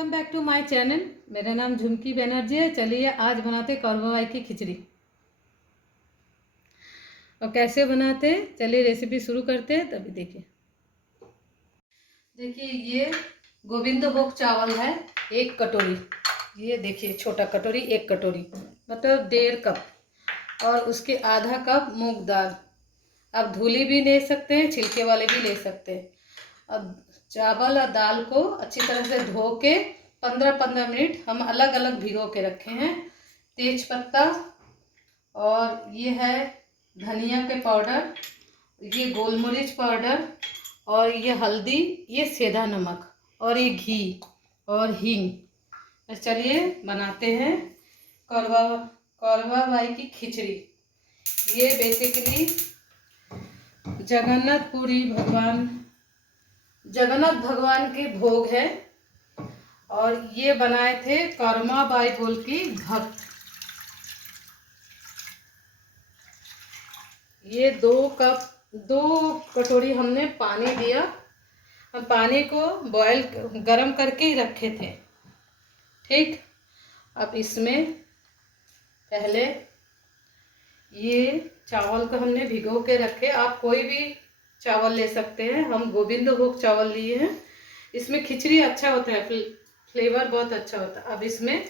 Welcome back to my channel. मेरा नाम झुमकी बनर्जी है। चलिए आज बनाते कौरवा बाई की खिचड़ी। और कैसे बनाते हैं चलिए रेसिपी शुरू करते हैं। तभी देखिए ये गोविंद भोग चावल है 1 कटोरी। ये देखिए छोटा कटोरी 1 कटोरी मतलब 1.5 कप। और उसके आधा कप मूंग दाल। आप धुली भी ले सकते हैं, छिलके वाले भी ले सकते हैं। अब चावल और दाल को अच्छी तरह से धो के 15-15 मिनट हम अलग अलग भिगो के रखे हैं। तेज पत्ता और ये है धनिया के पाउडर, ये गोल मिर्च पाउडर और ये हल्दी, ये सेंधा नमक और ये घी और हींग। चलिए बनाते हैं कौरवा बाई की खिचड़ी। ये बेसिकली जगन्नाथ भगवान के भोग है। और ये बनाए थे कौरमा बाई बोल की भक्त। ये 2 कटोरी हमने पानी दिया। हम पानी को बॉयल गरम करके ही रखे थे। ठीक, अब इसमें पहले ये चावल को हमने भिगो के रखे। आप कोई भी चावल ले सकते हैं, हम गोविंद भोग चावल लिए हैं। इसमें खिचड़ी अच्छा होता है, फ्लेवर बहुत अच्छा होता है। अब इसमें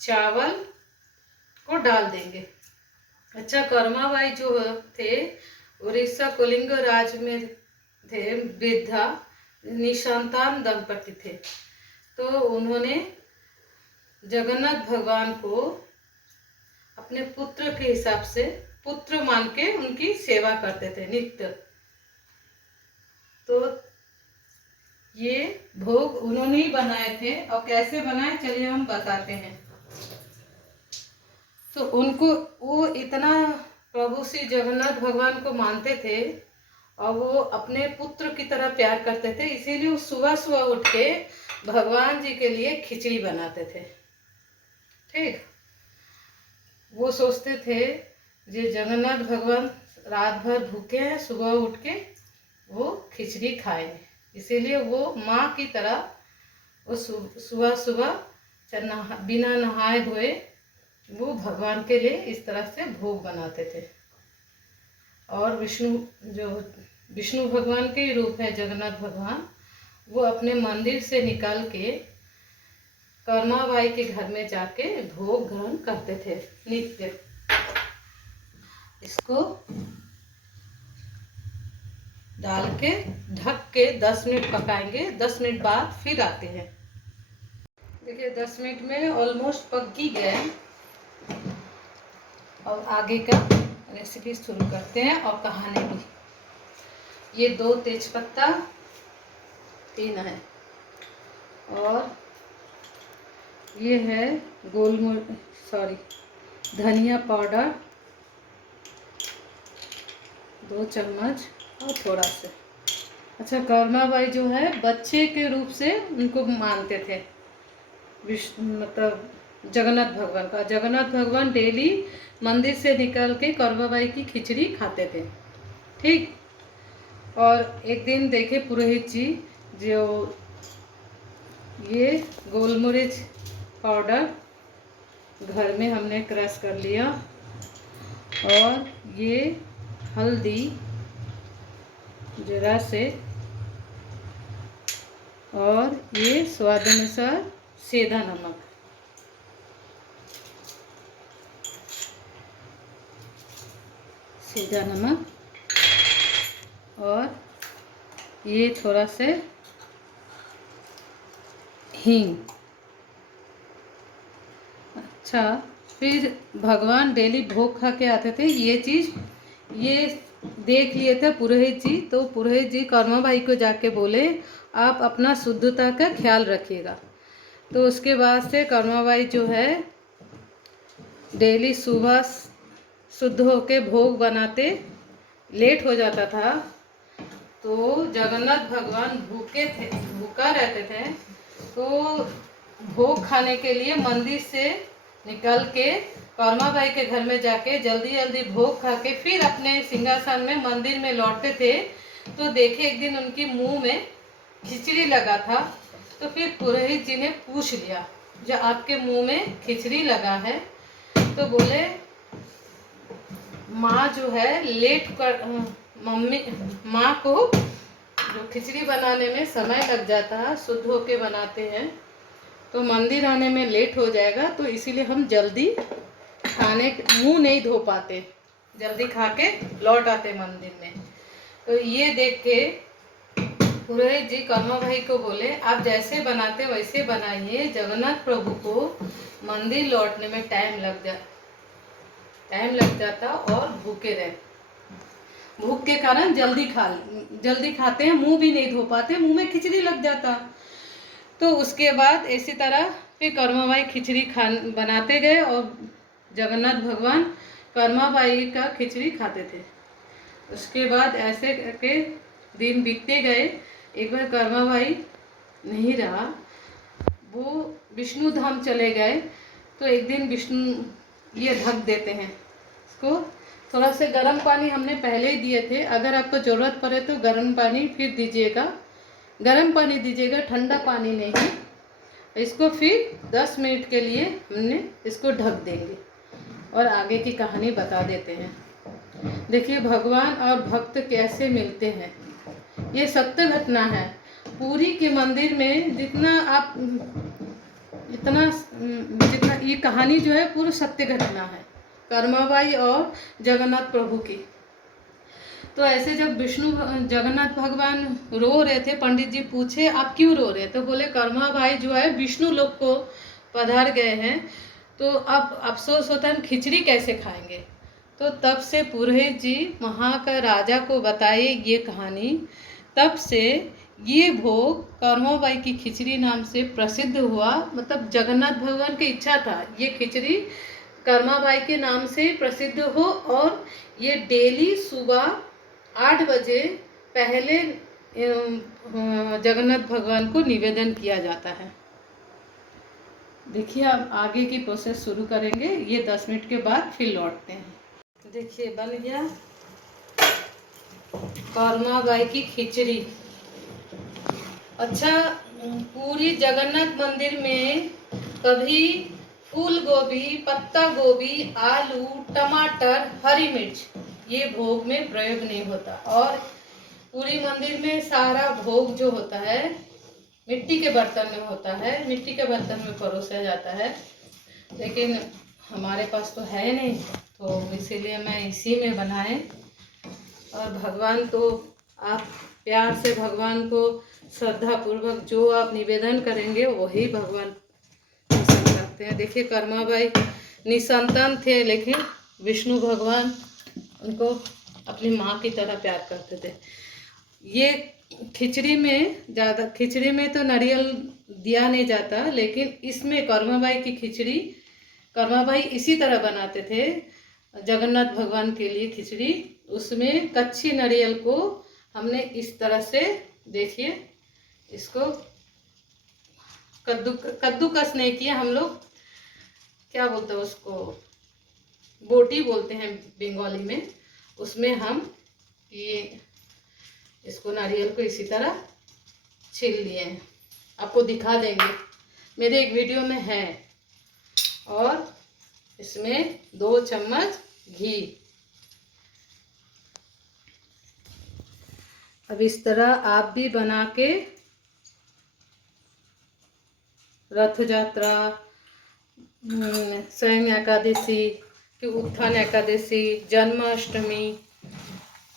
चावल को डाल देंगे। अच्छा, कौरमा बाई जो थे उड़ीसा कलिंग राज में थे, वृद्धा निसंतान दंपति थे। तो उन्होंने जगन्नाथ भगवान को अपने पुत्र के हिसाब से पुत्र मान के उनकी सेवा करते थे नित्य। तो ये भोग उन्होंने ही बनाए थे। और कैसे बनाए चलिए हम बताते हैं। तो उनको वो इतना प्रभु श्री जगन्नाथ भगवान को मानते थे और वो अपने पुत्र की तरह प्यार करते थे। इसीलिए वो सुबह सुबह उठ के भगवान जी के लिए खिचड़ी बनाते थे। ठीक, वो सोचते थे जे जगन्नाथ भगवान रात भर भूखे हैं, सुबह उठ के वो खिचड़ी खाएंगे। इसीलिए वो माँ की तरह वो सुबह सुबह बिना नहाए धोए वो भगवान के लिए इस तरह से भोग बनाते थे। और विष्णु भगवान के रूप है जगन्नाथ भगवान, वो अपने मंदिर से निकाल के कौरमा बाई के घर में जाके भोग ग्रहण करते थे नित्य। इसको डाल के ढक के 10 मिनट पकाएंगे। 10 मिनट बाद फिर आते हैं। देखिए 10 मिनट में ऑलमोस्ट पक ही गए। और आगे का रेसिपी शुरू करते हैं और कहानी भी। ये 2 तेज पत्ता 3 है और ये है धनिया पाउडर 2 चम्मच और थोड़ा सा। अच्छा, कौरमा बाई जो है बच्चे के रूप से उनको मानते थे, मतलब जगन्नाथ भगवान का। जगन्नाथ भगवान डेली मंदिर से निकल के कौरमा बाई की खिचड़ी खाते थे। ठीक, और एक दिन देखे पुरोहित जी जो ये गोल मिर्च पाउडर घर में हमने क्रश कर लिया और ये हल्दी जरा से और ये स्वाद अनुसार सेंधा नमक। और ये थोड़ा से हींग। अच्छा, फिर भगवान डेली भोग खा के आते थे। ये चीज़ ये देख लिए थे पुरोहित जी। तो पुरोहित जी कौरमा बाई को जाके बोले आप अपना शुद्धता का ख्याल रखिएगा। तो उसके बाद से कौरमा बाई जो है डेली सुबह शुद्ध होके भोग बनाते। लेट हो जाता था तो जगन्नाथ भगवान भूखा रहते थे। तो भोग खाने के लिए मंदिर से निकल के कौरमा बाई के घर में जाके जल्दी जल्दी भोग खा के फिर अपने सिंहासन में मंदिर में लौटते थे। तो देखे एक दिन उनकी मुंह में खिचड़ी लगा था। तो फिर पुरोहित जी ने पूछ लिया, जो आपके मुंह में खिचड़ी लगा है, तो बोले माँ जो है लेट कर, मम्मी माँ को जो खिचड़ी बनाने में समय लग जाता है, शुद्ध होके बनाते हैं, तो मंदिर आने में लेट हो जाएगा, तो इसीलिए हम जल्दी खाने मुंह नहीं धो पाते, जल्दी खा के लौट आते मंदिर में। तो ये देख के पुरोहित जी कर्मा भाई को बोले, आप जैसे बनाते वैसे बनाइए, जगन्नाथ प्रभु को मंदिर लौटने में टाइम लग जाता और भूखे रहे, भूख के कारण जल्दी खाते हैं, मुंह भी नहीं धो पाते, मुंह में खिचड़ी लग जाता। तो उसके बाद इसी तरह फिर कर्मा भाई खिचड़ी बनाते गए और जगन्नाथ भगवान कर्मा भाई का खिचड़ी खाते थे। उसके बाद ऐसे करके दिन बीतते गए। एक बार कर्मा भाई नहीं रहा, वो विष्णु धाम चले गए। तो एक दिन विष्णु ये ढक देते हैं इसको, थोड़ा से गर्म पानी हमने पहले ही दिए थे, अगर आपको ज़रूरत पड़े तो गर्म पानी फिर दीजिएगा, गर्म पानी दीजिएगा, ठंडा पानी नहीं। इसको फिर 10 मिनट के लिए हमने इसको ढक देंगे और आगे की कहानी बता देते हैं। देखिए भगवान और भक्त कैसे मिलते हैं, ये सत्य घटना है। पुरी के मंदिर में जितना ये कहानी जो है पूरी सत्य घटना है, कर्माबाई और जगन्नाथ प्रभु की। तो ऐसे जब जगन्नाथ भगवान रो रहे थे, पंडित जी पूछे आप क्यों रो रहे? तो बोले कर्मा भाई जो है विष्णु लोक को पधार गए हैं, तो अब अफसोस होता है हम खिचड़ी कैसे खाएंगे। तो तब से पुरोहित जी वहाँ का राजा को बताए ये कहानी, तब से ये भोग कर्माबाई की खिचड़ी नाम से प्रसिद्ध हुआ। मतलब जगन्नाथ भगवान की इच्छा था ये खिचड़ी कर्माबाई के नाम से प्रसिद्ध हो, और ये डेली सुबह 8 बजे पहले जगन्नाथ भगवान को निवेदन किया जाता है। देखिए अब आगे की प्रोसेस शुरू करेंगे, ये 10 मिनट के बाद फिर लौटते हैं। देखिए बन गया कर्माबाई की खिचड़ी। अच्छा, पूरी जगन्नाथ मंदिर में कभी फूल गोभी, पत्ता गोभी, आलू, टमाटर, हरी मिर्च ये भोग में प्रयोग नहीं होता, और पूरी मंदिर में सारा भोग जो होता है मिट्टी के बर्तन में होता है, मिट्टी के बर्तन में परोसा जाता है। लेकिन हमारे पास तो है नहीं, तो इसीलिए मैं इसी में बनाए। और भगवान तो आप प्यार से भगवान को श्रद्धापूर्वक जो आप निवेदन करेंगे वही भगवान पसंद करते हैं। देखिए कर्माबाई निसंतान थे, लेकिन विष्णु भगवान उनको अपनी माँ की तरह प्यार करते थे। ये खिचड़ी में तो नारियल दिया नहीं जाता, लेकिन इसमें कर्माबाई की खिचड़ी कर्माबाई इसी तरह बनाते थे जगन्नाथ भगवान के लिए खिचड़ी। उसमें कच्ची नारियल को हमने इस तरह से, देखिए इसको कद्दूकस नहीं किया हम लोग, क्या बोलते हैं उसको, बोटी बोलते हैं बंगाली में, उसमें हम ये इसको नारियल को इसी तरह छील लिए हैं। आपको दिखा देंगे, मेरे एक वीडियो में है। और इसमें 2 चम्मच घी। अब इस तरह आप भी बना के रथ यात्रा, स्वयं एकादशी कि उत्थान एकादशी, जन्माष्टमी,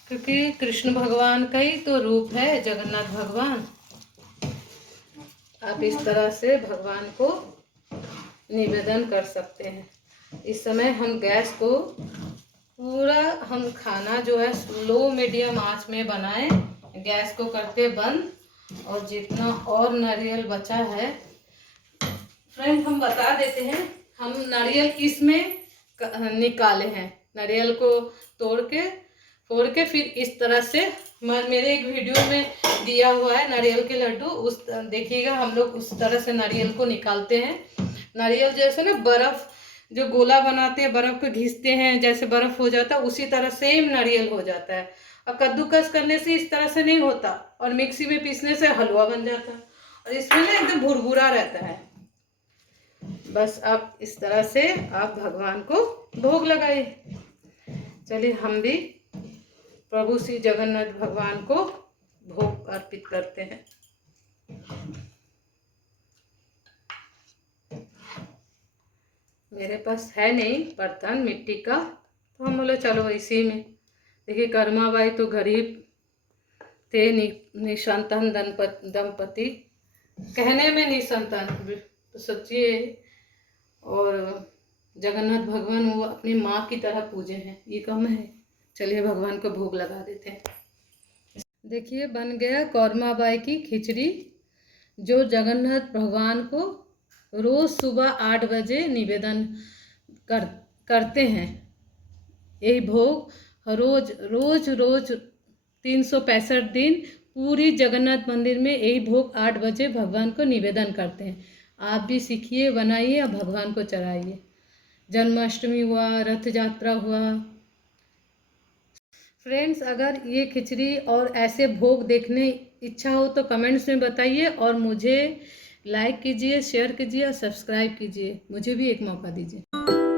क्योंकि कृष्ण भगवान का ही तो रूप है जगन्नाथ भगवान। आप इस तरह से भगवान को निवेदन कर सकते हैं। इस समय हम गैस को पूरा, हम खाना जो है लो मीडियम आंच में बनाएं, गैस को करते बंद। और जितना और नारियल बचा है, फ्रेंड हम बता देते हैं, हम नारियल इसमें निकाले हैं, नारियल को फोड़ के फिर इस तरह से, मेरे एक वीडियो में दिया हुआ है नारियल के लड्डू, उस देखिएगा हम लोग उस तरह से नारियल को निकालते हैं। नारियल जैसे ना बर्फ़ जो गोला बनाते हैं, बर्फ़ को घिसते हैं, जैसे बर्फ़ हो जाता है उसी तरह सेम नारियल हो जाता है। और कद्दूकस करने से इस तरह से नहीं होता, और मिक्सी में पीसने से हलवा बन जाता है। और इसमें ना एकदम भुरभुरा रहता है। बस आप इस तरह से आप भगवान को भोग लगाइए। चलिए हम भी प्रभु श्री जगन्नाथ भगवान को भोग अर्पित करते हैं। मेरे पास है नहीं बर्तन मिट्टी का, तो हम बोले चलो इसी में। देखिए कर्मा बाई तो गरीब थे, निसंतान दंपति, कहने में निसंतान तो सच्ची है। और जगन्नाथ भगवान वो अपनी माँ की तरह पूजे हैं, ये कम है। चलिए भगवान को भोग लगा देते हैं। देखिए बन गया कौरमा बाई की खिचड़ी, जो जगन्नाथ भगवान को रोज़ सुबह 8 बजे निवेदन करते हैं। यही भोग रोज रोज रोज 365 दिन पूरी जगन्नाथ मंदिर में यही भोग 8 बजे भगवान को निवेदन करते हैं। आप भी सीखिए, बनाइए और भगवान को चढ़ाइए। जन्माष्टमी हुआ, रथ यात्रा हुआ। फ्रेंड्स, अगर ये खिचड़ी और ऐसे भोग देखने इच्छा हो तो कमेंट्स में बताइए, और मुझे लाइक कीजिए, शेयर कीजिए और सब्सक्राइब कीजिए। मुझे भी एक मौका दीजिए।